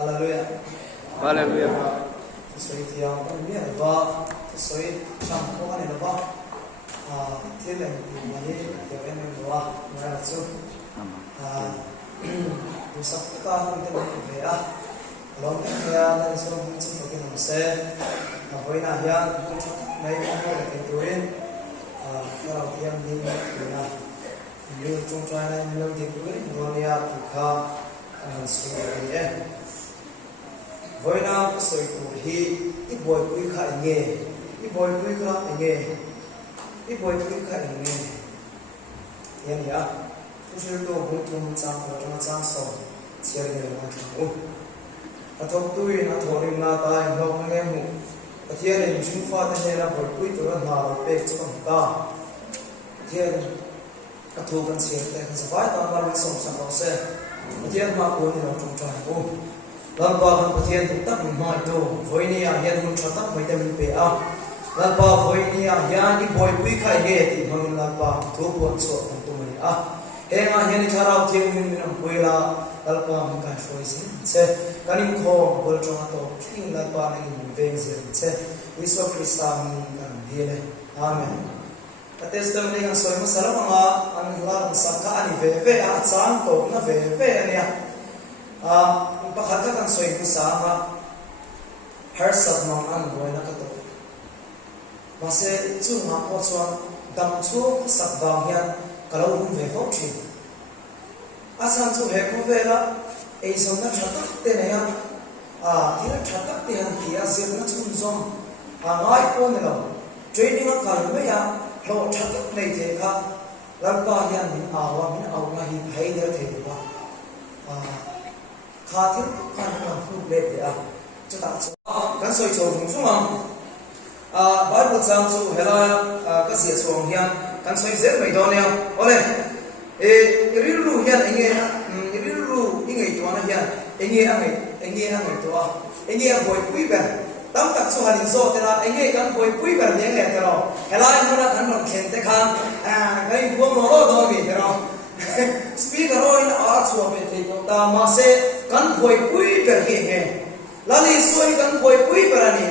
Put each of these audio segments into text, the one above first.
Hallelujah. Hallelujah. Soi tiang con biết là vợ, soi trong con này là vợ. Thế là mình nghĩ điều em nói là chú. Tôi sắp tất cả những cái về lòng em kia là số những cái nằm xe. Với là hiện cũng này cũng có cái tuổi. Cái đầu tiên đi là như trong trai này lâu thì tuổi rồi là khá suy nghĩ em. Với nào cái sợi tuổi thì ít bồi quý khá nghề, ít bồi quý khá nghề, ít bồi quý khá nghề. Vậy nhá, tôi sẽ tôi cũng tung trang và trong trang sổ chia đều mà thằng u. Thằng tôi nó thổi lên là tai không nghe mu. Thì này chúng phát thế là bồi quý tôi là nào bê cho ta. Thì các thu cần chia để cái vài tao vào sống sang bao xe. Thì mà cuốn thì nó trong trang u. Lần ba phần của thiên cũng tắc mình hỏi đồ với nia hiện mình cho tắc mấy tâm bị áo lần ba với nia hiện đi bồi quý khai nghe thì mình lần ba thu buồn sốtของตัวmình em hiện đi thao thiên mình làm quê là lần ba mình cả phơi gì sẽ cái niệm khổ bồi cho nó tốt khi lần ba này mình về gì sẽ Isu Christ mình cần đi này amen cái testimony này soi mà sao mà anh làm sao cả anh về sáng tổ nó về này pakhat ka kan soi ku sama har sat mang an boina ka to mase chu ma ko chuan dam chu sak wang hian kalo hum ve vo thi asan chu he ko vela ei som na thatak te ne ya thila thatak te han ti a zem na chun zom ngai ko ne lo training a kal me ya lo thatak nei the kha lampa hian min awa min aw na hi phai der the ba khá thiếu khăn làm không biết gì cho ta cái soi trầu cũng xuống mà bài một trang số hay là cái gì xuống hiền cái soi dễ mấy đó nè ole iri lu hiền anh nghe iri lu anh ngheตัวนะhiền anh ngheตัวanh nghe bồi quý bè tắm các số hành số thế là anh nghe cái bồi quý bè như thế thế nào hay là anh nói anh nói khen thế khang cái buông nó đó vì thế nào speaker rồi nó ở chỗ về thì ta mà sẽ kan bồi quý bè gì nghe là đi xuôi kan bồi quý bè này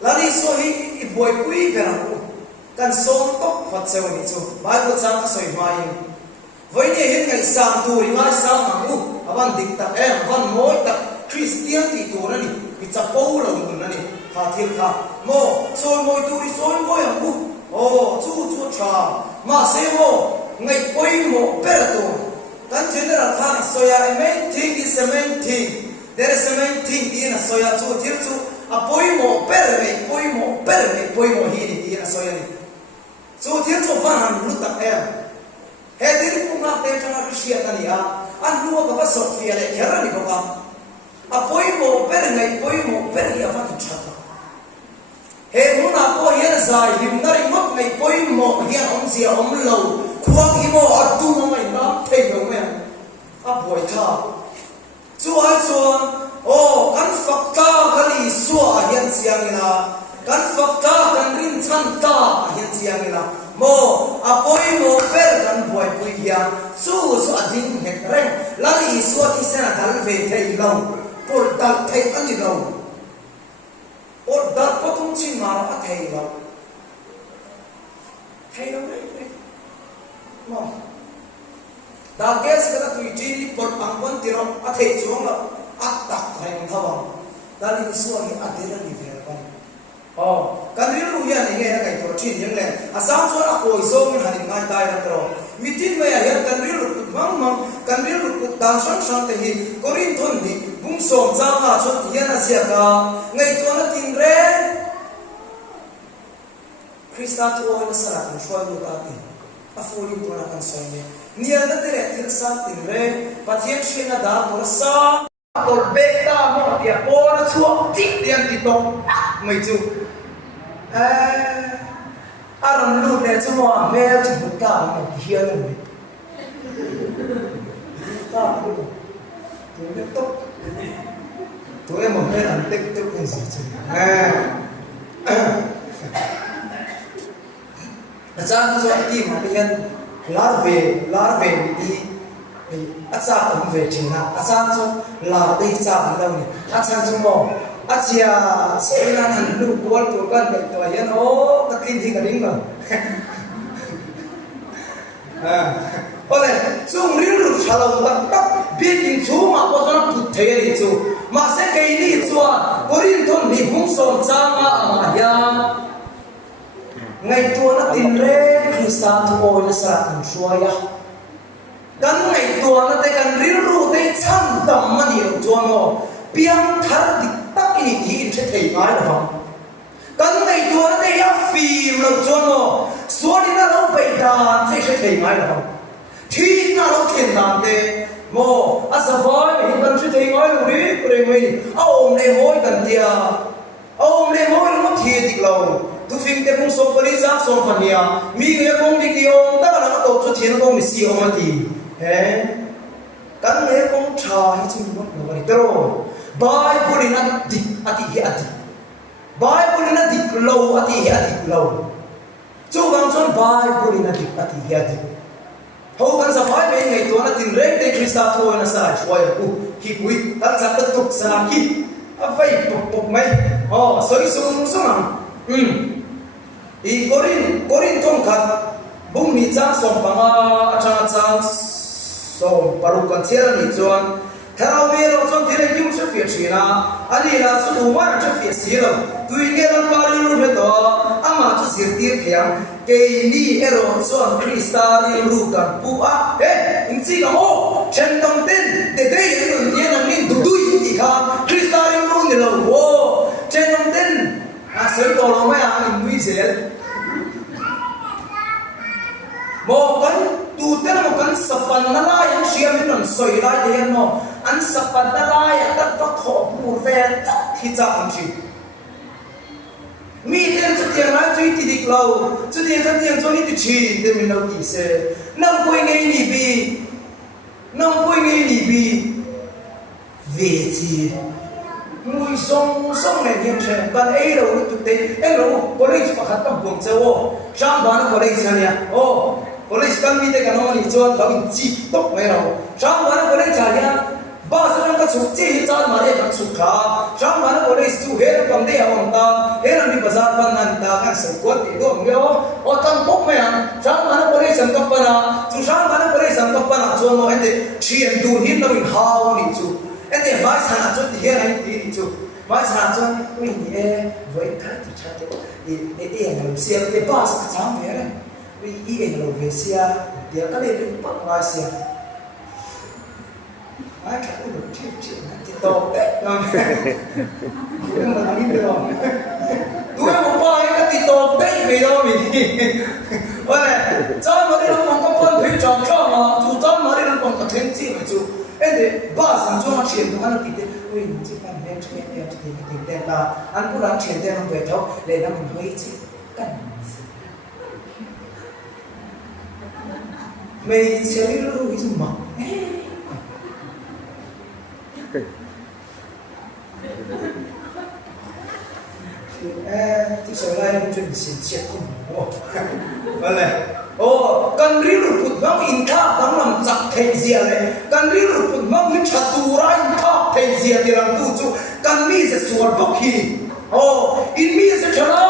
là đi xuôi bồi quý bè nào kan sống tốt phát triển như thế bài của trang soi mai với những hiện ngày sáng tuổi ngay sáng hàng avan dikta avan moi tak Christian ti tu na ni bicha pau lo mun na ni ha thil kha mo soi moi tu ri soi moi ang chu cha ma se mo ngai poi mo per tu kan general khan soya main thing is the main thing there is a main thing in soya chu thil chu a poi mo poi mo hi ni in soya ni chu thil chu van han lu tak he diri ku ma te changa khia ta ni an lu ka so fia le khera ni ko ka a poi mo per ya fa tu chata he mu na po yen zai him na ri mok ngai poi mo ya om zia om lo khuang hi mo atu ma mai na thei lo me a poi tha chu ai chuan kan fakta gali suwa hian chiang ina kan fakta kan rin chan ta hian chiang ina mo apoi mo per kan boy pui hian chu adin hek reng lali suwa ti sana dal ve thei lo por dal thei ani lo or dal patum chi ma a thei lo mo da ges ka tu ji ni por angwan ti ro a thei chuang lo a tak reng thawang lali suwa hi adira ni ve kan kan ri lu ya ni nge na kai to chin yang le asam so a koi zo ni hanin ngai tai ra tro mitin me ya kan ri lu mang kan ri lu dan sang te hi korin thon ni bung som cha ma chot ya na sia ka ngai to na tin re Krista to na sara ko shoi lu ta ti a foli to na kan soi ne nia na te re til sa tin re pathian shi na da por sa por beta mo dia por chuak tik lian ti tong mai chu aram lu ne chumo me chu ta ma hian ni ta ku tu ne tok tu em mo me an tek tek ni si chu achang chu ti ma hian lar ve ni ti อาจารย์ผมเวทีนะอาจารย์จะลาได้จำเราเนี่ยอาจารย์จะมองอาเจียเสียงนั้นลูกวัวตัวกันเป็นตัวยันโอ้ตะกินที่กระดิ่งเลยโอ้เลยซุ่มริ้วรุชาลงตั้งตับเบียดินชูมาพอสนับถุดเทียริจูมาเสกนี่ชัวกรินทนมีพุ่งส่งจามาอามายามไงตัวนักดินเร่คริสตาทุโอยและสระถึงช่วยยะกันไงตัวนักแต่กันริ้วรุได้ช่างดำมันอยู่จวนโอเพียงทัดดิตักอินิที่อินเทอร์เทนไงล่ะฟังกันไงตัวนักแต่ยาฟิล์มเราจวนโอส่วนนี้เราไปดานเสียเทไงล่ะฟังที่น่าเราเขียนนานเดโมอาสวายไม่เห็นกันช่วยเทไงหรือนี่เรื่องนี้เอาอมเลโมยกันเดียเอาอมเลโมยเราเทียดิเราทุกสิ่งเต็มส่งผลิตจากส่งพันยามีเงินคงดีเดียวแต่ก็เราก็ต้องช่วยเทียนก็ไม่เสียออกมาดีเฮ้กันเงินคงชาให้จริงว่าเราไม่ได้บายบุรีนั้นดิอติเฮอติบายบุรีนั้นดิเราอติเฮอติเราจู่บางส่วนบายบุรีนั้นดิอติเฮอติเขากันสบายไม่ไงตัวนั้นถึงเร่งในคริสต์ตัวนั้นสายช่วยคิดวิตั้งแต่ตุกสนาคิดเอาไปปกไหมอ๋อสวยสูงสูงอีกอรินทงขัดบุ้งมีจ้างส่งปังอาจารย์จ้างส่งปรุกันเทียร์นิจวนถ้าเราไม่เราจนที่เรายุ่งจะเฟียชีนะอันนี้เราสุดว่าจะเฟียสีเราตัวเงี้ยเราปาริรูปตัวอามาจะเสียตีเพียงเกนี่เอโรส่วนคริสตาลิรูกันปูอะเอ๊ะอินซีกันโอ้เช่นต้องเต้นเด็กๆยังเตี้ยนั่งนิ่งดุยอีกครับคริสตาลิรูนี่เราโอ้เช่นต้องเต้นเสร็จตัวเราไม่อ่านมือเสียโมกันตูเต้นโมกันสปันนั่นละยังเชียร์มินันสวยไรเดียนโมอันสปันนั่นละยังตัดฟักขอบปูเฟนจัดที่จะอันชีมีเต้นจุดเดียร์ไหมจุดที่ดิกเราจุดเดียร์กันเดียร์จุดนี้ติดชีเดมินเราตีเสน้องปุยไงนี่บีน้องปุยไงนี่บีเวทีมุ้ยส่งเนี่ยยังเช่นตอนเราตุเตเราcollege ประคัตตั้งบุญเจ้าช่างบ้าน college เนี่ยโอ้ college กันมีแต่กันน้องนี่จวนเราจีบตกไม่เราช่างบ้าน college เนี่ยบ้านเราก็สุขจีจานมาเรียกสุขาช่างบ้าน college จู่เฮรกันเดียวอันตาเฮรันมีภาษาปันนันตากันสุขวัดที่ดวงเดียวโอ้ตั้งตกไม่อ่ะช่างบ้าน college สังกัปนาจู่ช่างบ้าน college สังกัปนาจวนเราเห็นเด็กเชียนดูหินเราเป็นฮาวนี่จู่เอ็นเดียไม่สานจุดที่เห็นดีจู่ไม่สานจุดวิ่งเอ๋ไว้กันที่ชัดเอ๋เราเสียเดี๋ยวบ้าสักสามเดือนวิ่งเอ๋เราเสียเดี๋ยวก็เลยเป็นปักลายเสียไม่แค่อุ้ยเชี่ยวนะติดต่อเอ๊ะนั่นเรื่องมันนี่เดียวตัวผมไปก็ติดต่อเป๊ะไม่ได้มีว่าไงจ้ามาเรื่องมันก็เพิ่มพิจารณามาจู่จ้ามาเรื่องมันก็เทนจีมาจู่เอ็นเดียบ้าสังจงมาเชียร์ตัวนั้นติดเอุ้ยจีฟันเลี้ยงเชียร์ติดเด่นตาอันผู้รังเชียร์เด่นลงไปเท่าเลยน้ำมันเฮ้ยจีกันไม่เชียร์รู้อีกมั้งที่สมัยนั้นจะมีสิ่งเชี่ยวคุณโอ้อะไรโอ้กันริรุพุทธมั่งอินทาตั้งลำจักเทเซียเลยกันริรุพุทธมั่งมิชัตูราอินทาเทเซียที่รังตูจูกันมีเสสวดบุกีโอ้อินมีเสชนะ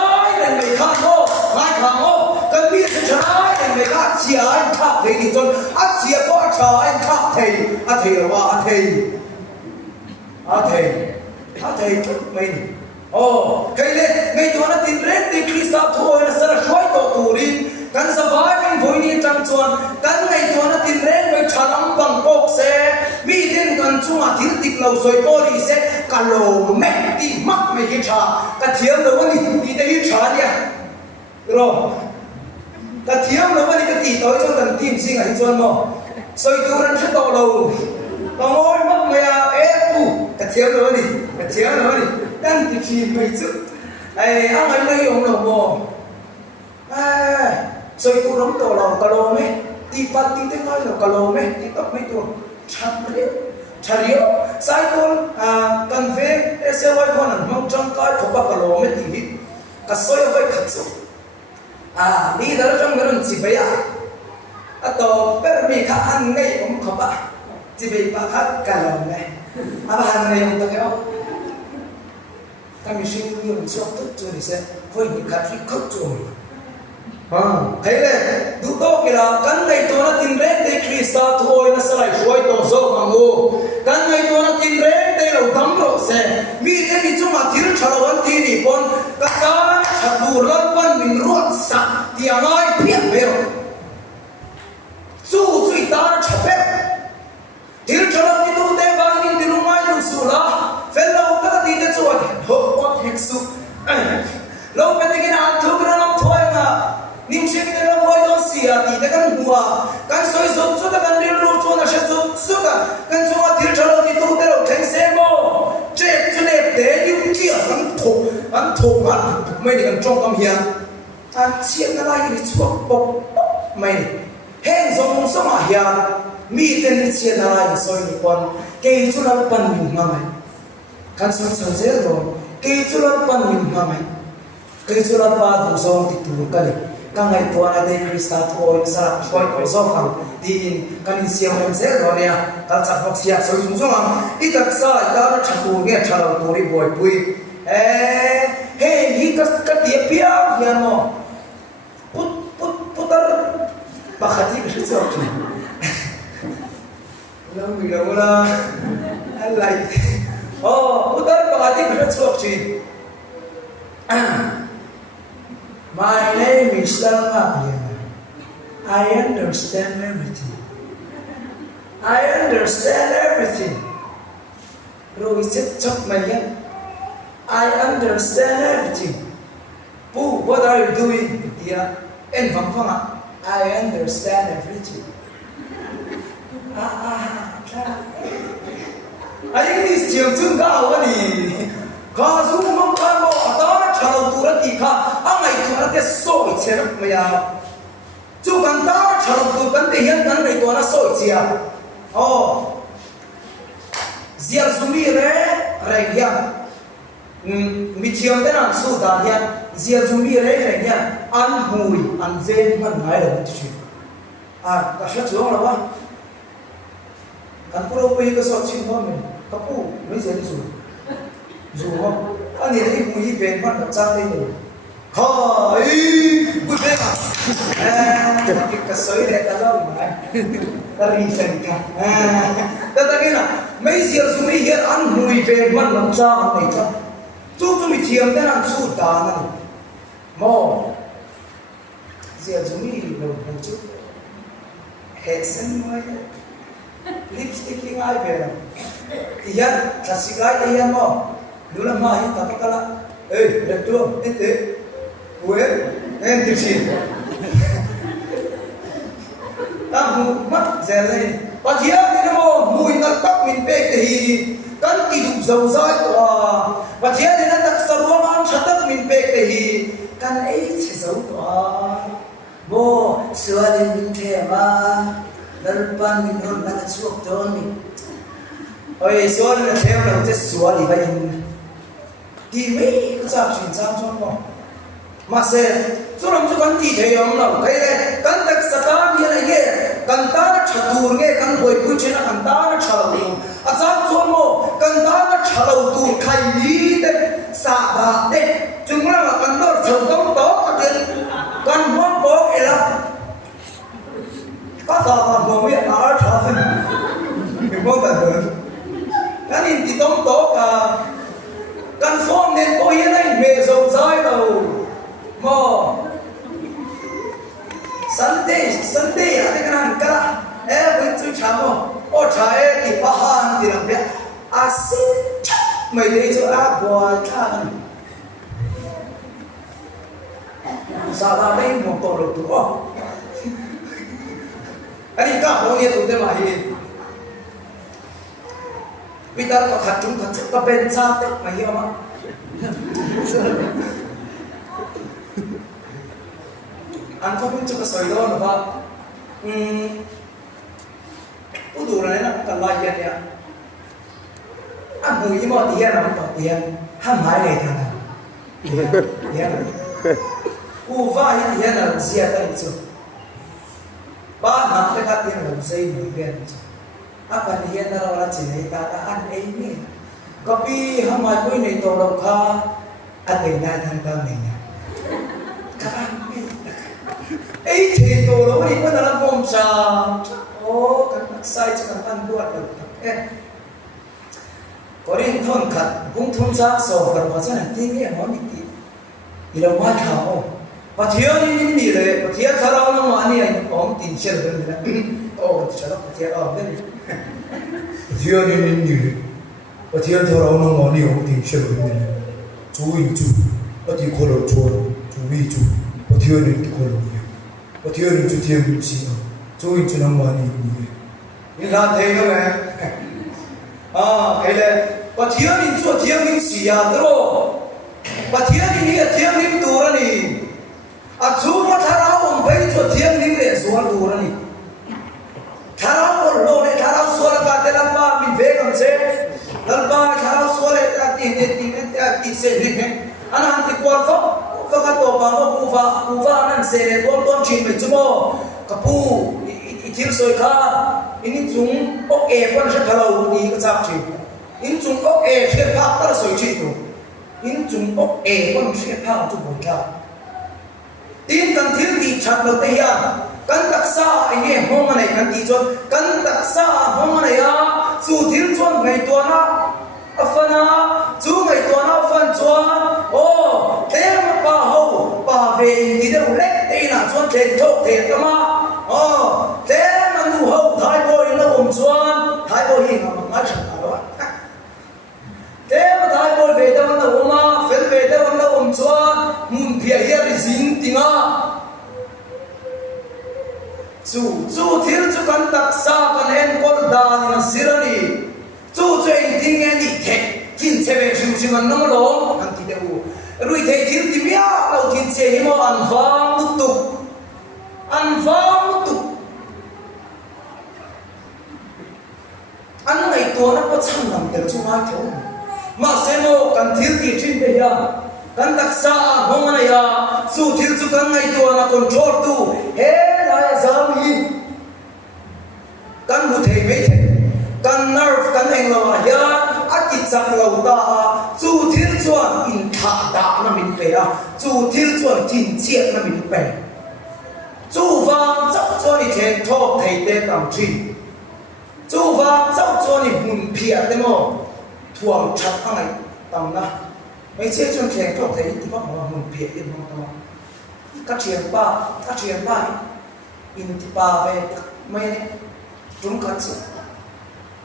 ยังไม่ขาดโอ้ไม่ขาดโอ้กันมีเสชนะยังไม่ขาดเสียอินทาเทนี่จนอัดเสียก็ชาอินทาเทอัดเทว่าอัดเทจุดไม่โอ้ใครเล่นในตัวนั้นติดเล่นติดคริสต์ถอยนะสระช่วยตัวตูรินกันสบายเป็นผู้นี้จังจวนกันในตัวนั้นติดเล่นไปฉลองบังกอกเสมีเด่นกันช่วงอาทิตย์ติดเราสวยโปรีเสกะโลแม่ตีมักไม่ยิชากระเทียมเลยวันนี้ตีได้ยิชาเนี่ยรอกระเทียมเลยวันนี้ก็ตีต่อยจนกันทีมซิงไอ้จวนมั้งสวยตัวนั้นชัดโตเราต้องโอ้ยมักไม่อะเอ๊ะกูกระเทียมเลยวันนี้กระเทียมเลยวันนี้นั่นที่ชีไม่สุดไอ้อะไรไม่ยอมหรอกโมสวยตัวน้องตัวเรากะโลไหมตีปัดตีเต้นน้อยเรากะโลไหมตีตบไม่ตัวชัดเลยชัดเยอะสายตัวกันเฟงเสียไว้คนนั้นมองจังการเขาบอกกะโลไหมตีหินก็สวยไว้ขัดสุดนี่เราจังเงินสิบยาต่อเป็นมีข้าอันไงผมเขาบอก chỉ bị bắt hát cả lòng này à bà hàng này không ta kéo ta mình sinh nhiều một số tức cho thì sẽ với những cái gì khóc rồi thấy là đủ tốt kìa là căn này tôi nó tin rét để Christa thôi nó sẽ lại xuôi tổ dốc mà ngô căn này tôi nó tin rét để lâu thắm rồi sẽ vì thế thì chúng mà thiếu trả lời vấn thì đi con các ta chặt đủ lắm con mình ruột sạch thì ai biết về rồi dù duy ta chặt bếp thiếu trả lời thì tôi đem vào những cái lúc mai lúc xù là phải lâu ta đi đến chỗ hộp quát hết sức lâu bên cái nào thứ cái nó thôi mà nim xem cái nó voi đó xìa thì ta căn hùa căn soi rốt suốt ta căn điên luôn cho nó sẽ rốt suốt cả căn cho nó thiếu trả lời thì tôi đều tránh xe mô chết cho đẹp để như kia hắn thổ mày để cần trong tâm hiền anh chiết nó lại đi chuộc bốc mày hẹn giống sống ở hiền mi tên đi chiết nó lại soi đi con cây cho nó bắn mình mà mày căn soi dễ rồi cây cho nó bắn mình mà mày cây cho nó ba đủ giống thì đủ cái này các ngày tuần này đây Christa thôi sao coi có rõ không đi cái này xem em sẽ rồi nè các chặt bọc xiết rồi chúng chúng mà ít đặc sao đó nó chặt tu nghe chặt đầu tu đi bồi bùi hey cái tiệp bia hiền mà put bà khát đi cái gì vậy lâu mình lâu là anh lại put bà khát đi cái gì My name is Lamaya. I understand everything. I understand everything. Rồi sẽ chọc mày nhé. I understand everything. Pooh, what are you doing? Yeah. En vắng vắng ạ. I understand everything. Anh đi chiều chung cao quá đi. Có dung mong con bộ đó trả lời tù ra kỳ khá anh này tù ra tiết sôi chế rực mày à chú cần đó trả lời tù cần thể hiện cần này tù ra sôi chế à diệt dung đi rẻ hiền mi chiếm tên anh su đà hiền diệt dung đi rẻ hiền ăn mùi ăn dên ăn ngái là một chuyện cả sát xuống là quá cần cô đâu bây cái sọt chín thôi mình các cụ mới dễ đi rồi dù không anh nhìn thấy mùi về mắt đập ra đây rồi hỏi vui vẻ à cái sợi này ta đâu mà ta đi xem cả ta cái nào mấy giờ chúng mình hiện ăn mùi về mắt đập ra này cho chúng mình chiếm cái làm su đà này mò giờ chúng mình đầu một chút hệ sinh mới lipstick ai về thì hiện thật sự gái đây em mò nếu làm mai ta phải cala, đẹp chưa, thế, quên, em tiêu xì, ta mắt dè dày, và thiệt thì nó mùi nó tóc mình bê thì cắn kỳ đục dầu dai tỏa, và thiệt thì nó tắc sờ bom ăn chặt tóc mình bê thì cắn ấy chỉ dấu tỏa, bố xưa lên mình thề mà, lần ban mình hôn là chuộc tôn mình, ôi xưa là theo đầu chết xưa thì vậy thì mấy cái sao chuyển sang cho nó mà sẽ cho làm cho con thì thấy ông nào cái này con đặc sắc ta như này nghe con ta nó chặt đuổi nghe con quay quay trên con ta nó chặt đuổi à sao cho nó con ta nó chặt đuổi khai lý đấy xả bạc đấy chúng nó là con đó chồng công đó cái con muốn có cái là có sao mà biết nó chặt phân mình muốn cần được cái này thì tông tố cả căn phong nên tôi hiện nay về dầu dai đầu mò Sunday à cái này cả với chú cháu mò ô trái thì ba hàng thì làm việc à xin mày đi cho à bò cha sao ta đây một tổ lực tụ anh đi cả bao nhiêu tụi thế mà hi bây giờ có thật chúng thật sự có bên sao tết mà hiểu không anh có biết cho cái sợi đó là ba tôi đủ này là cần loại tiền nha anh mùi như mọi tiền là không tỏ tiền ham hái này thằng nào tiền u vai tiền là gì ở đây chứ ba năm cái khác tiền là dây nổi tiền apa ni yang nara wala cini kata an ini kopi hamai pun ni tolong kah ada yang tentang ni kata ni thì tolong ni pun dalam bangsa oh kan saya cakap kan buat korin thon kat bung thun sa so bermasa nanti ni mau ni ilang mai kau Pathian ini ni le, pathian sarau nama ani ay om tin share ben na. Oh, chalo pathian om ben. Pathian ini ni le, pathian sarau nama ani om tin share ben na. Chuin chu, pati kholo chuan, chuwi chu, pathian ini kholo ya. Pathian ini chu tiang si, chuin chu nama ani ni le. Ini kan thei na me. Ah, kaya pathian ini chu tiang ini si ya tro. Pathian ini tiang ini turun ni. Azuma tharau ombai cho thiang ning le sual tur ani tharau or lo le tharau sual ka te lamba min ve kam se lamba tharau sual ta ti ti se ni ana ti kwal fo ka to pa mo ku fa nan se le ton chin me chumo kapu I thil soi kha ini chung ok e pon se thalau ni ka chap chi in chung ok e se pha par soi chi tu in chung ok e pon se pha tu bo cha tin kan thil ti chat lo te ya kan taksa ine hong anai kan ti chon kan taksa hong anai ya chu thil chon ngai to na afana chu ngai to na fan chon o te ma pa ho pa ve ni de le te na chon te thok te ta ma o te ma nu ho thai boy na chon thai boy hi ma ma chan ta lo te ma thai boy ve da na ma fel ve da na chon mun pia ya ri zin tinga chu thil chu kan taksa kan en kol da ni sirani chu in ting nge ni the kin cheve shu man no lo kan ti de u rui the thil ti mia lo kin che hi mo an vang tu an ngai to na ko chang nam te chu ma tho ma se mo kan thil ti thin de ya kan taksa hong na ya chu thil chu kan ngai to na control tu he la zam hi kan bu thei me the kan nerve kan eng lo ya aki chak lo ta chu thil chuan in tha da na min pe a chu thil chuan tin chiat na min pe chu wang chak chuan ni the thok thei te tam thi chu wang chak chuan ni mun phia te mo thuam chat angai tam na mấy chiếc chân kẹt có thấy thì bác họ muốn biệt yên không đâu các chuyện ba in thì ba về mấy chúng cắt sự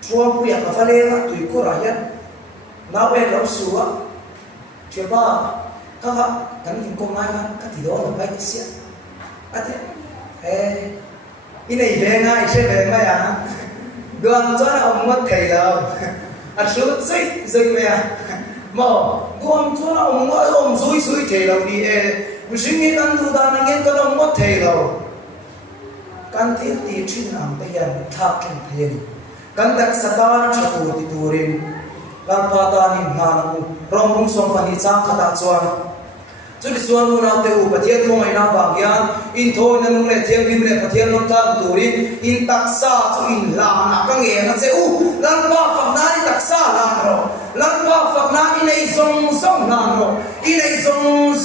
chúa bùi cả pha lê tùy cô ra yên nào về lâu sủa chuyện ba các bạn cái gì công mai các thì đó là mấy cái xiết à thế cái này về ngay sẽ về ngay à đường cho là ông mất thầy đâu à số dây về à mà gom cho nó ông suy thế đâu đi mình suy nghĩ căn tu ta nên nghe cái ông mất thế đâu căn thiết thì chuyên làm bây giờ tháp trong thế căn đặc sát ta cho tu thì tu rin căn pa ta ni mà nó rong bung song pa ni chang khata chuan chu di chuan lu na te u pathian thong ai na wang yan in thoi na nung le thiang lim le pathian long ta tu rin in taksa chu in la na ka nge na che u lan pa phak na ni taksa la ro lan pa phak na in ei song na ro in ei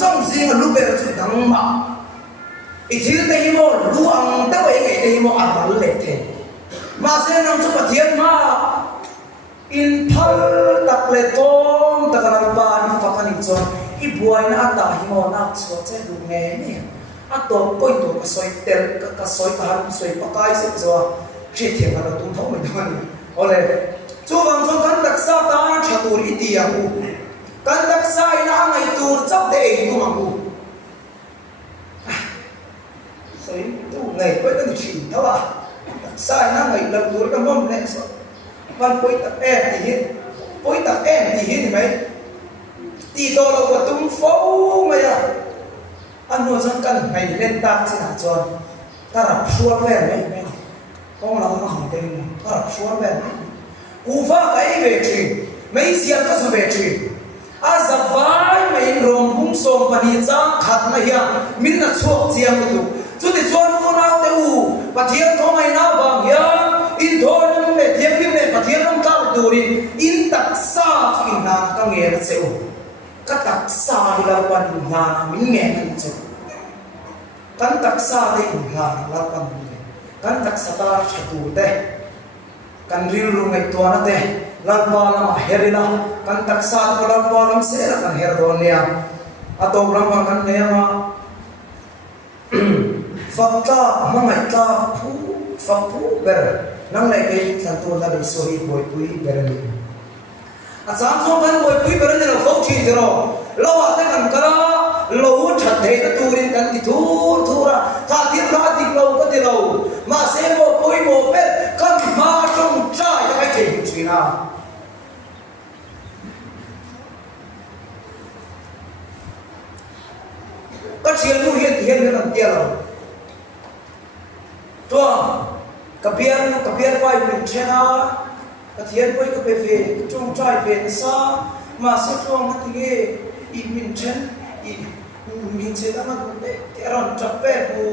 song sing lu be chu dang ma i thil te hi mo lu ang ta we nge te hi mo a ral le the ma se nang chu pathian ma in phal tak le tom takalan pa ni phak ani chon i buai na ata hi mo na chu che du nge ni a to point to ka soi tel ka soi ka han soi pa kai se zo chi thiam na tum thong me don ole chu wang chong kan tak sa ta chatur i ti ya u kan tak sa ina ngai tur chap de ei tu ma u soi tu ngai ko ta ni chi ta wa sa ina ngai la tur ka mom ne so van poi tak em thì mấy tí to là của tung phố mày à anh mua trong căn này lên tạc trên hạt tròn ta đập xuân về mấy con là không hỏng tên ta đập xuân về cú phá cái về chuyện mấy gì có sự về chuyện à dập vai mấy rồng bung sông và đi trang khát mày à mình là chuột chiang cái tụ chú thì chuột mua nào tiêu và thiên thong mày nào vàng ya in thôi nhưng để thiên cheu ka tak sa hi la pan hla min nge kan cheu kan tak sa le hla la pan ni kan tak sa ta chatu te kan ril ru ngai to na te la pa la ma herila kan tak sa ko la pa lam se la kan her do nia ato brahma kan ne ma fakta mangai ta phu fa phu ber nang lai ke than tu la be so hi boy pui ber ni a chang so kan boy pui ber ni lo fo chi de ro lo wa ta kan kala lo that the ta tu rin kan ti thu ra tha ti ra ti lo ko ti lo ma se mo pui mo pe kan ma trong chai ta kai ke chi naก็เชียร์ลูกเฮียนกันเตี้ยเราตัวกับเพียนไปเป็นเชนะกับเทียนไปก็ไปเฟยจงใจเป็นซามาเสียช่วงนั้นที่อีมินเชนอีมินเชนมาดูเด็กรันจับแปะบู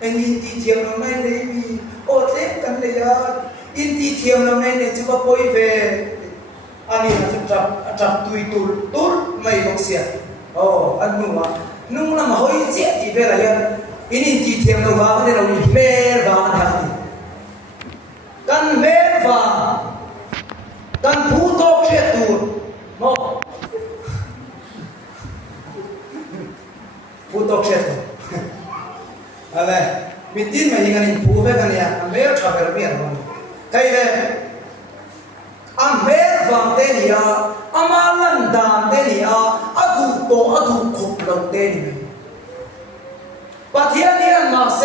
เอ็งอินตีเทียมเราในเลยมีโอเล็กกันเลยอ่ะอินตีเทียมเราในเนี่ยจะมาไปเฟยอันนี้เราจะจับตุยไม่ลงเสียโอ้อันนู้นละมาหอยเจี๊ยบอีเวลายันอินตีเทียมเราว่าเนี่ยเราเมรว่าทางนี้กันเมรว่ากันผู้ตกเชื่อตูนโมผู้ตกเชื่อตูนอะไรมิตินมาอย่างนี้ผู้เวกันเนี่ยเมรชอบแบบนี้อะไรใครเลยอันเมรว่าเดียอามาลันดานเดียอาดูโตอาดูขุบลงเดียปัจจัยนี้มาเส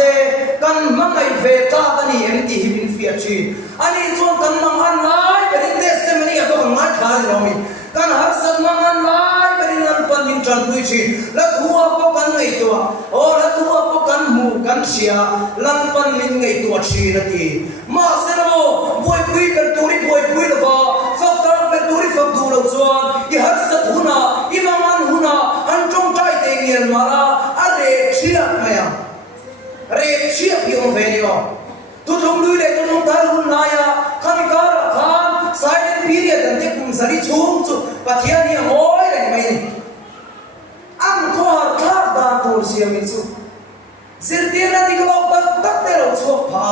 กันมังไอเวต้ากันนี่อันที่หินฟิอาชีอันนี้ชวนกันมังอันไล่เป็นเทสเมนีก็มังไล่ขาดเรามีกันหักสันมังอันไล่เป็นนันปันยินจันทุยชีและทัวพวกกันไงตัวโอ้และทัวพวกกันหมู่กันเสียลันปันยินไงตัวชีนาทีมาเสโร่บวยปุยเป็นตัวนี้บวยปุยละบ่ฟักตระเป็นตัวนี้ฟักดูเราชวนอีหักสัตหุนาอีมังอันหุนาอันจงใจเตียนมาละอะไรเชียบไหมอ่ะเรียกเชียบยงเวนิโอตุจงลุยเลยตุจงทารุณนายะขันการะขันสายเป็นปีเรียดันเด็กมุ่งสริชุ่มจุปัจจัยนี้โอ้ยเลยไม่อันก็หาคลาดดานตัวเสียมิสุสิทธินันที่เราตักเตเราชอบพา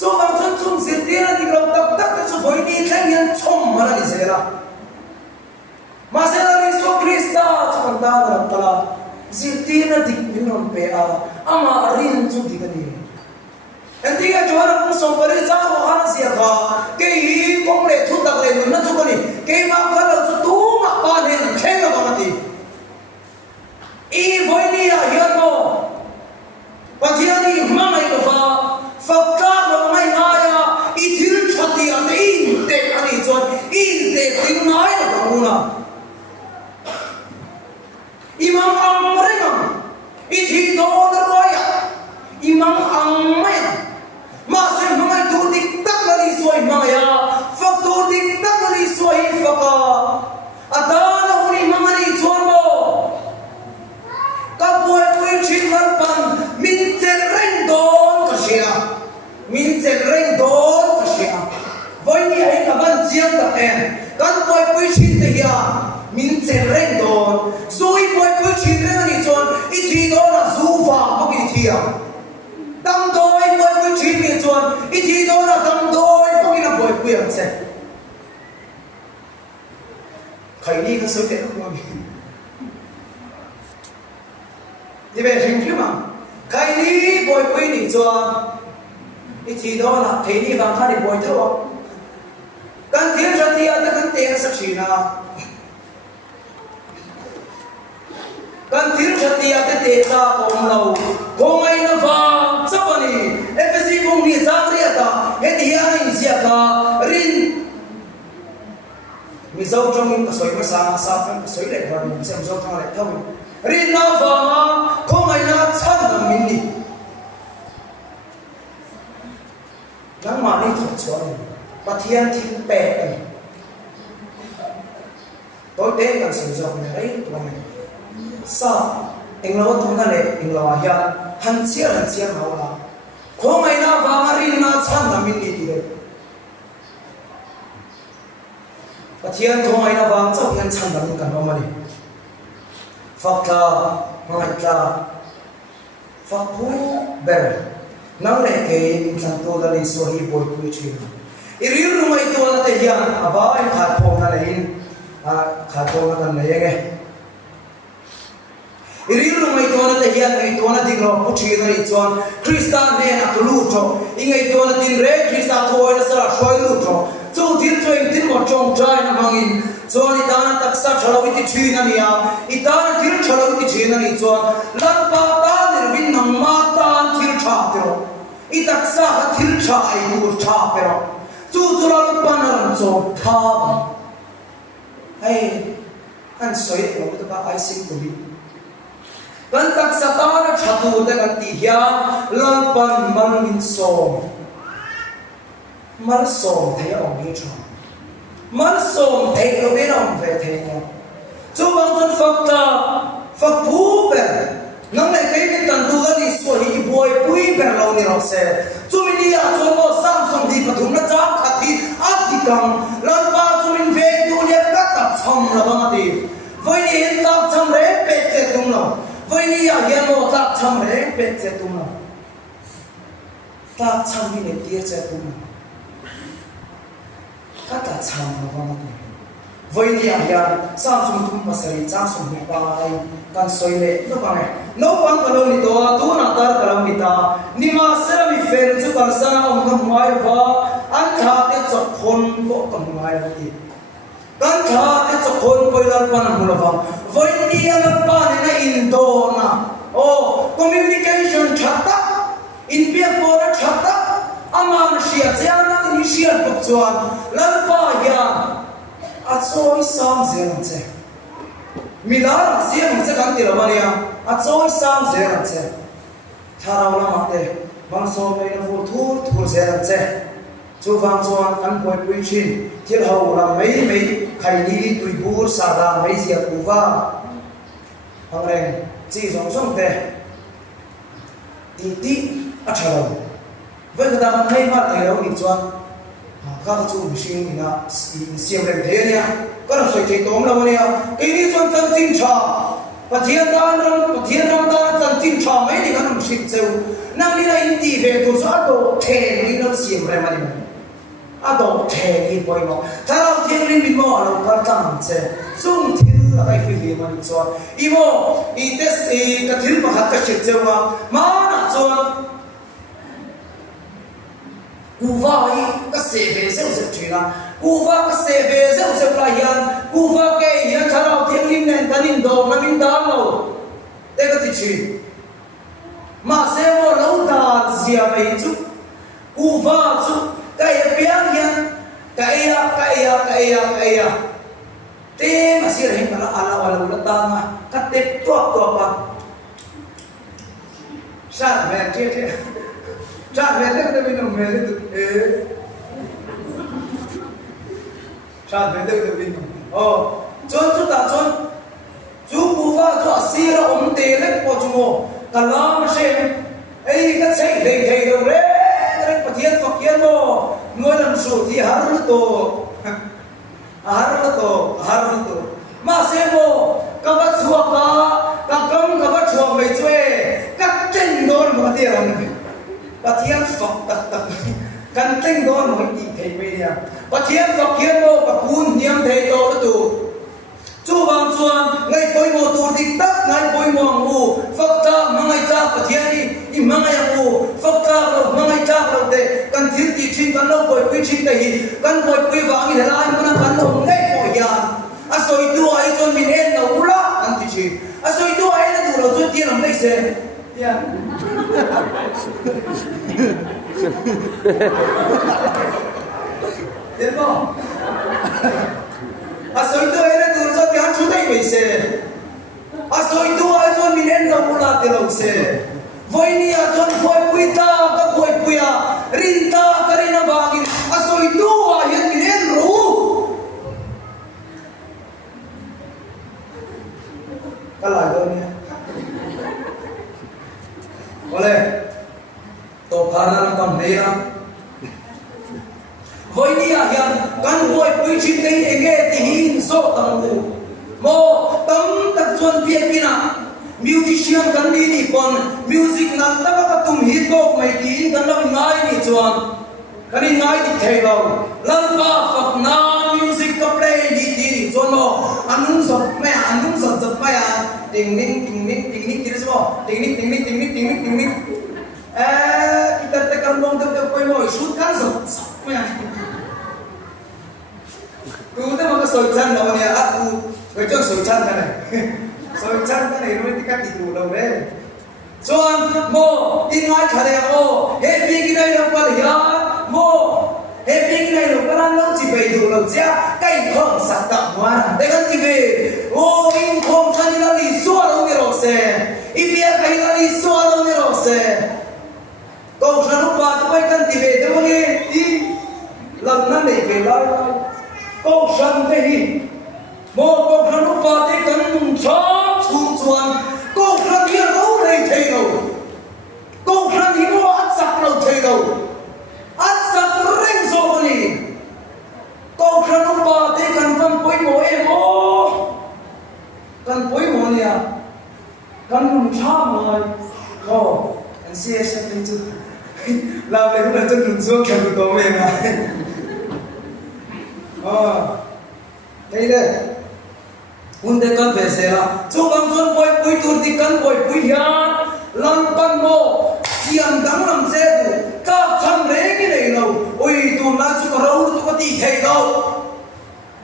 จงบางชนชงสิทธินันที่เราตักเตชอบไว้นี่แค่ยันชมมันนี่เสียละมาเสนามิสุคริสต์ชอบตาเราตลาดสิทธินันที่มินนเปอาอามาอรินจุดที่กันนี่อันที่ก็จวนเราส่งไปที่จ้าของฮันเสียค่ะเกี่ยกงเล่ทุกตักเล่นนั่นทุกคนนี่เกี่ยมาคันเราจะตู้มาปานเห็นเข่งกับมันทีอีไว้นี่อะยันโมปัจจัยนี้มาไม่ก็ฟ้าฟักกาเราไม่ง่ายอะอีทิลชัดที่อันนี้เด็กอันนี้จวนอีเด็กที่ง่ายนะกับมันอีมังอังเร่งอีที่โดนร้อยอีมังอังไม่มาเสียมังไอตัวดิตักละลิสวยมังยาฟักตัวดิตักละลิสวยฟักอาตาละอุนิมังนี่ชวนโมกับป่วยป่วยชินมันปันมินเจเร่งโดนก็เชียมินเจเร่งโดนก็เชียวันนี้ไอ้กับวันเจียงตะเองกันป่วยป่วยชินเดียมินเจเร่งโดนซุยป่วยป่วยชินเร่งนี่ชวนอีทีโดนอ่ะซูฟ้าพวกอีทีอ่ะตั้งโดยป่วยป่วยชินนี่ชวนอีทีโดนอ่ะตั้งโดยพวกอีน่ะป่วยป่วยเสร็จใครนี่ก็สุดเด็ดพวกนี้นี่เป็นสิ่งที่มันใครนี่ป่วยป่วยนี่ชวนอีทีโดนอ่ะใครนี่ฟังข้านี่ป่วยเท่ากันเทียนสัตยาแต่กันเตียงสักชีนะกันทิลชัตยาเตเตตาของเราคงไม่นฟ้าสับนี่เอฟซีคงนี่จางเรียตาเฮติยาอินเสียการินมิเจ้าจงมิก็สวยมาสากันก็สวยเลยวันนี้เจ้าจงอะไรเท่ารินนาฟ้าคงไม่น่าชันน้ำมินนี่นั่งมานี่ถูกชวนปะเทียนทิ้งแปะกันตัวเด็กกันสิ่งจงอะไรตัวนี้ซาเอ็งเราตรงนั้นเลยเอ็งเราเฮียหันเชียเอาละคงไม่น่าฟังรินน่าชันน้ำมินนี่เลย ประเทียนทอยนะบางเจ้ายันชันแบบนี้กันว่ามันนี่ฟักตาไม่ตาฟักผู้เบลนั่งเล่เกย์อินทันตัวละลิสวาฮีบอยคุยชิมอีริลรู้ไหมตัวนั่นแต่ยังอาบ้าอินขาดทองนั่นเองขาดทองนั่นเลยยังไงอีริลรู้ไหมตัวนั่นแต่ยังไอตัวนั่นที่เราพูดถึงนั่นอีกส่วนคริสต์เนี่ยนักลูกโตอีไงตัวนั่นที่เร่คริสต์ถอยนั่นสระช่วยลูกโตจู่ที่ตัวเองที่หมดจงใจนะบางอินส่วนอีตานั่นตักษะฉลาวิธีชีนั่นเนี่ยอีตานั่นที่ฉลาวิธีชีนั่นอีกส่วนลับปาตาเนี่ยวินนังมาตาที่ชาเปโรอีตักษะที่ชาไอตัวชาเปโรจู่เราปันนันจงท้าให้อันสวยเราก็ต้องไอซิ่งตัวนี้กันตักษะตาเนี่ยชัดตัวแต่กันที่ยาลับปันมันมินโซมันโซเทียออกนี้ชอบมันโซเทียเราไม่ต้องเวทีเนี่ยจู่บางคนฟักผู้เป็นนั่งในเกมตันตัวกันที่สวยอีบอยปุ้ยเป็นเราเนี่ยเราเสียจู่มินี่อาจจะก็สร้างสมดีปฐุมราชขัดที่อัฐิกังลันปาจู่มินเวกตัวเนี่ยก็ตัดทำระบางทีวันนี้เห็นตัดทำเร่เป็ดเจ็ดตุ้งเราวันนี้อยากเห็นโมตัดทำเร่เป็ดเจ็ดตุ้งเราตัดทำมินเดียเจ็ดตุ้งเราก็ตัดทำระบางทีวันนี้อยากเห็นสร้างสมดุลภาษาอีสานสมบูรณ์ไปกันสวยเลยนึกว่าไงน้องฟังกันเลยนี่ตัวน่าตากันเลยตานี่มาเสร็จมีเฟรนจุกันสร้างองค์กรหมายว่าอันขาดจะคนก็ต้องหมายว่าอีกกันขาดจะคนไปลันปานมุลฟังวันนี้ลันปานในอินโดนะโอ้คอมมิวนิเคชันชัดตาอินเปียโปนะชัดตาอามันเชียร์เจ้าหน้าที่เชียร์ปัจจุบันลันปายาอาโซอิสามเซนันเซมิลาร์เสียงจะกันที่เราเนี่ยอาโซอิสามเซนันเซถ้าเราละมาเตะบางโซไม่นฟูทูเซนันเซจู่ฟังส่วนอันป่วยป่วยชินที่เราละไม่ใครดีตุยบูร์ซาดาไม่เสียกูว่าบางแรงจีสองเตะตีอัจฉริยะเวลาดังให้มาเตะเราอีกส่วนข้าจู่มิชิงนะเสียงแรงเทียเนี่ยก็เราสวยที่ตรงเราเนี่ยอีนี่จนจันจินชาปะเทียนดานเราจันจินชาไม่ได้กันมิชิงเซลนั่งนี่นะอินดีเวทุสอาโดเทนี่เราเสียงแรงมาดิมันอาโดเทนี่บ่อยมั้งถ้าเราเทียนริมบินมอเราก็ตั้งเซซุ่มทิลอะไรฟิลีมันส่วนอีโมอีเตสอีกระทิลมาหัดกระชิดเซลว่ามาหน้าส่วนกูว่าอีก็เสพเซลจีนะกูว่าก็เสพเซลปลายยันกูว่าแกยันถ้าเราเที่ยงลิ้นเนี่ยตันินโดนมินดาเราเด็กติดชีมาเซโมเราดาเสียไปจุกูว่าจุกายเปียงยันกายเต็มมาเสียเห็นกันละala wala ulat tama katip tua pa sa me che cha me le vino me le cha me le vino oh chon chu ta chon chu bu va chu asira te le po chu mo kalam she ei ka sei thei đâu re re pathian fakir mo nuôi làm su thì har to mà xem bộ các bác chuộc các công các bác chuộc mấy chuê các chân đôn một tiền và thiên phật tật căn chân đôn một gì thầy bây giờ và thiên phật kiến bộ và cuốn niệm thầy tổ tụ chú vàng chuan ngày bồi mùa tụ địch tắc ngày bồi mùa ngủ phật ta mang ngày cha và thiên đi mang ngày ngủ phật ta rồi mang ngày cha rồi để căn thiên chỉ chính căn lâu bồi quy chính này căn bồi quy vàng như thế này muốn căn lâu ngay bồi giàn asoi tu ai chon min en no ula anti chi asoi tu ai na tu lo chon ti nam nei se ya Demo asoi tu ai na tu lo chon ti han chu dai mai se asoi tu ai chon min en no ula te lo se voi ni a chon khoi puita ka khoi puya rin ta karina bangin asoi tu ai yan min en ru cái lời tôi nha, có lẽ tổ phá ra làm tầm đấy lắm, với đi à hiền căn buổi buổi chín tây nghe thì hin số tầm u mo tấm tật xuân việt kia musician kan đi đi còn music na ta ka tum hi to mai ti kan lam ngai ni chuan kan in ngai ti thei lo lam pa phak na music ka play đi ti ni chuan mo anung zot mai à ding ning ti so ding ning kita tekan mong te koi mo shoot kan zot mai à tu te ma ka soi chan lo ne a tu cái chỗ soi chan ka này soi chan ka này nó ti ka ti tu lo đấy chuan mo in ngai khale mo happy ki dai lo pal ya mo happy ki dai lo paran lo chi bei du lo cha kai khom sa ta wa de kan ti ve o in khom khan la li so lo ni ro se i bia kai la li so lo ni ro se ko sa ru pa ta pai kan ti ve de mo ni i lam na nei ve la ko san te hi mo ko khan ru pa te kan cha chu chuan ko khan hi lo nei thei lo ko khan hi mo at sak lo thei lo at sak reng zo ni ko khan ru pa te kan van poi mo e mo kan poi mo nia kan mun cha mai ko an sia sa tin chu la le ko ta nun zo ka to me na đây đây hun de kan ve se la chu kam chon poi pui tur di kan poi pui ya lam pan mo siam dang lam se du ka cham le ki nei lo oi tu na chu ka ro tu ka ti thei lo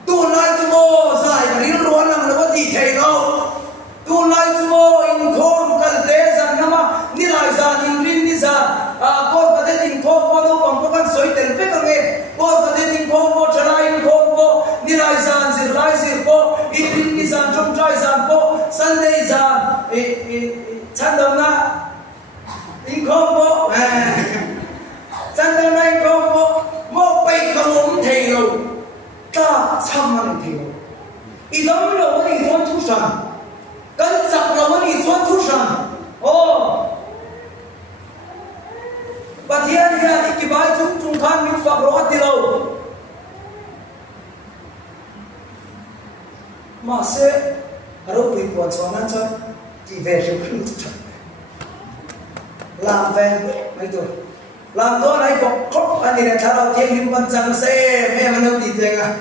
tu na chu mo sai ka rin ro na lo ti thei lo tu na chu mo in khom kal de san na ma ni lai za in rin ni za ko ka de tin khom mo lo pam ko kan soi tel pe ka me ko ka de tin khom mo chana in khom mo ni lai zan zir lai zir po in rin ni zan trong trai zan po Sunday zan chan dam na in khom po chan dam na in khom po mo pai ka lom thei lo ta cham na thei lo i dam lo ni thon thu san kan chak lo ni thon thu san Batian ya ikibai chung khan mi fa ro ti lo mà sẽ rồi bị buồn cho nên cho chỉ về sự khinh chặt làm về mấy tuổi làm đó này bọc khóc anh này thà đâu thiên hình văn trang xe mẹ mình đâu đi chơi à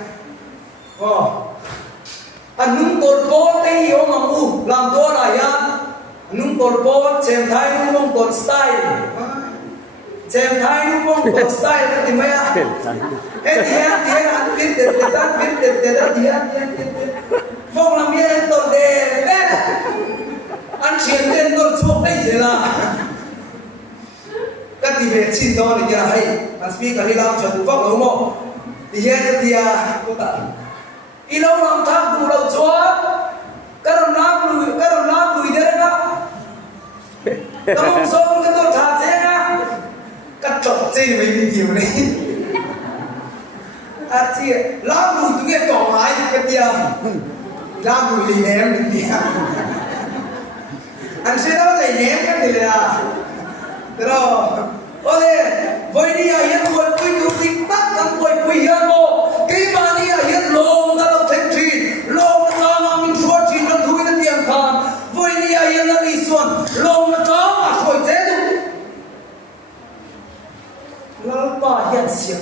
anh nung cột bó tây yếu mà u làm đó là ya nung cột bó chèm thái nung cột style chèm thái nung cột style thì mấy à hết thì anh biết được anh biết được thì anh phong làm gì anh tội đề anh chiến đến tôi chụp đấy gì là các tỷ về xin đó để nhà hay anh speaker đi làm cho phong lâu mò thì hiện thì cô ta đi lâu làm thang đủ lâu chúa các đồng làm lùi đấy đó các ông sông các tôi thả thế á các chọc trên mình nhiều đấy à chị làm lùi tôi nghe cỏ hái cái kia làm mùi lì ném được kìa anh sẽ nói lì ném cái gì là rồi ô thế với đi à hiện quần quy tụ tính tắt thằng quầy quỳ hiện bộ cái mà đi à hiện lông ta đâu thành trì lông ta mà mình xua chỉ nó thui nó tiền khám với đi à hiện là đi xuân lông nó có mà khỏi thế được lông bà hiện xiềng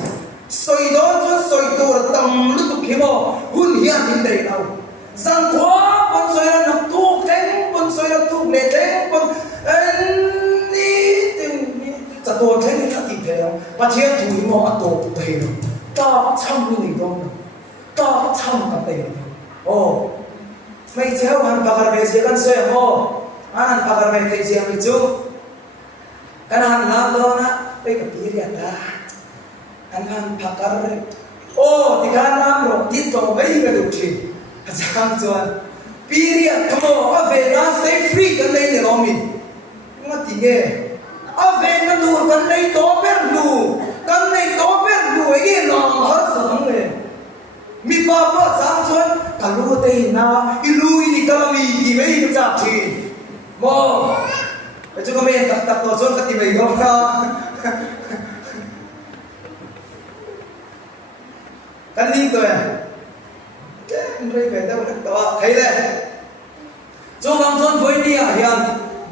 xoay đó cho xoay đồ là tầm lúc tục hiếm bộ hun hiện đến đây đâu sang quá con xoay là nằm thuốc thế con xoay là thuốc lệ thế con đi chặt đồ thế thì nó tìm thế đâu và thiết thủy mò tổ thế đâu ta chăm luôn thì không ta chăm cả thế đâu mấy chéo anh pagar về gì con xoay mò anh pagar về thế gì anh chú cái anh làm đó na bây giờ tí đi ta anh pagar về thì cái làm rồi tít vào mấy cái đồ gì Chẳng chuan period kamo ave na stay free kan nei ne romi nga tinge ave na dur kan nei to per lu ege no har sam le mi pa pa sam chuan kalu te na ilui ni kalami ki mei ka cha thi mo chu ka me tak to chuan ka ti mei do na kan ling to ya ke rei ve da to thei le chu wang chon voi ni a hian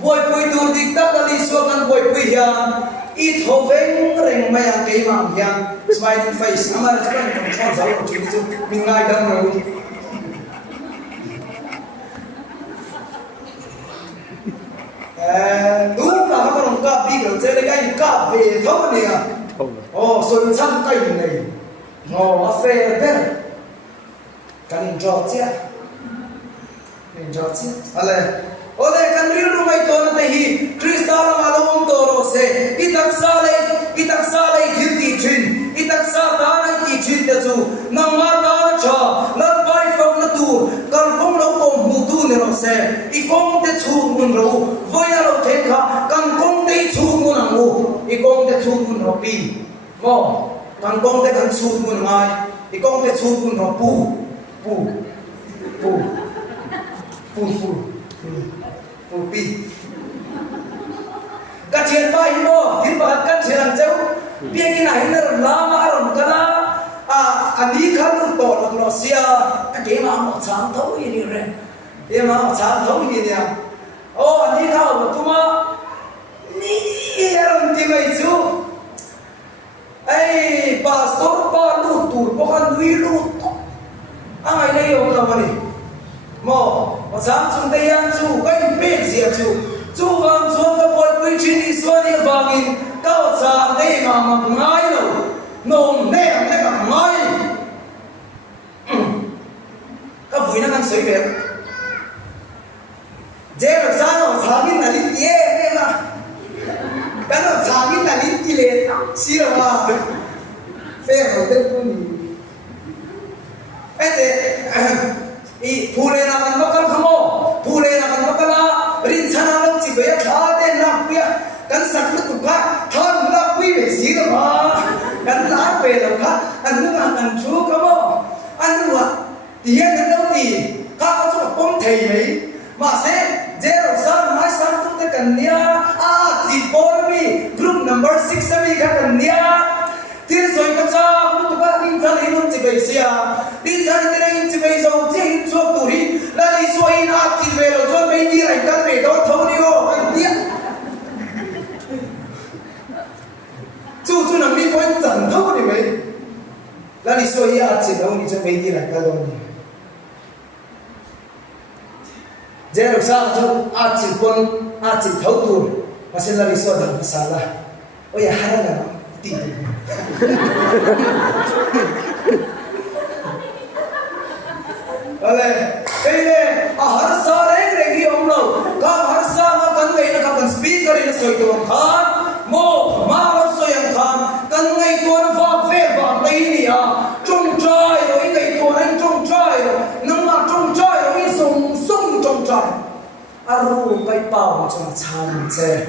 boi pui tur dik tak ali so kan boi pui hian i tho veng reng mai a ke mang hian smiling face amar chuan kan chon zau chu chu min ngai dang ro đúng là nó còn cặp đi kiểu chơi đấy anh cặp về thấu này à xuân trăm cây này phê bên cái mình trò chết ale ôi cái riêng lúc này tôi nói thì Christa là mà luôn tôi rồi sẽ itak xa lấy thiếu tỷ chuyên itak xa ta lấy tỷ chuyên để chú nằm mà ta cho lần bài phong nó tu cần công lâu công mù tu này rồi sẽ i công để chú muốn rồi với nhau thế cả cần công để chú muốn làm mù i công để chú muốn rồi pi mò cần công để cần chú muốn ngay i công để chú muốn rồi pu pi các chuyện bay mo thì bà các chuyện làm cháu biết cái này nó lama rồi cái đó anh đi khám được tổ là nó xia cái mà một sáng thấu gì đi rồi cái mà một sáng thấu gì nè anh đi khám được tụi mà ní làm gì vậy chú ấy pastor pa lu tur bukan lui lu ai đây ông làm gì mo một sáng chúng ta ăn chú cái biết gì chú vang xuống cái bồi quy trình đi xuống đi vang in cao sang đây mà ngay rồi nôm nè mà ngay các vui nó ăn sấy về dễ được sao nó sang in là đi dễ thế mà cái nó sang in là đi lên xíu mà phê rồi tên con thế phule na kan bakal khamo phule na kan bakala rin chana lok chi be tha ten na pia kan sak lu ka thon la pi be si da ma kan la pe lo ka an nu an chu ka mo an nu ti hen na lo ti ka ka chu pom thei mai ma se zero san mai san tu te kan nia ji por mi group number 6 sa mi ka kan nia tin soi ka cha lu ka rin chan hi lu chi be sia rin chan te rin chi be zo chi chuộc tủ đi là đi xuôi na chỉ về rồi cho mấy đi lại căn về đó thâu đi ô anh biết chú nằm đi quanh chẳng thâu đi mấy là đi xuôi chỉ đâu đi cho mấy đi lại căn đó đi dễ được sao chú chỉ quân chỉ thâu tủ mà xin là đi xuôi đằng xa là ôi ya hai là tiền đây har sa đấy cái gì ông đâu các har sa nó cần ngày nó cần speaker nó soi tuồng khan mo ma nó soi ang khan cần ngày tuồng vang phê vang đây nè trung trai rồi ngày tuồng anh trung trai rồi nâng là trung trai rồi sung sung trung trai aru cái bao trong chan che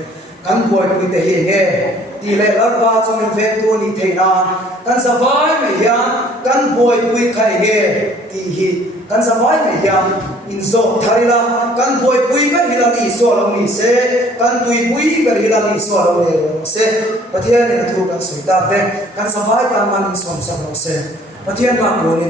kan buổi đi te hi nghe tỷ lệ lát ba trong mình về tu ni thầy na kan sa vai mai hian kan buổi quy khai nghe tỷ hi kan sa vai mai hian in zo tharila kan buổi quy kan hi la ni so lo ni se kan tui quy kan hi la ni so lo le se pathian ni thu kan sui ta pe kan sa vai kan man som sam lo se pathian ma ko ni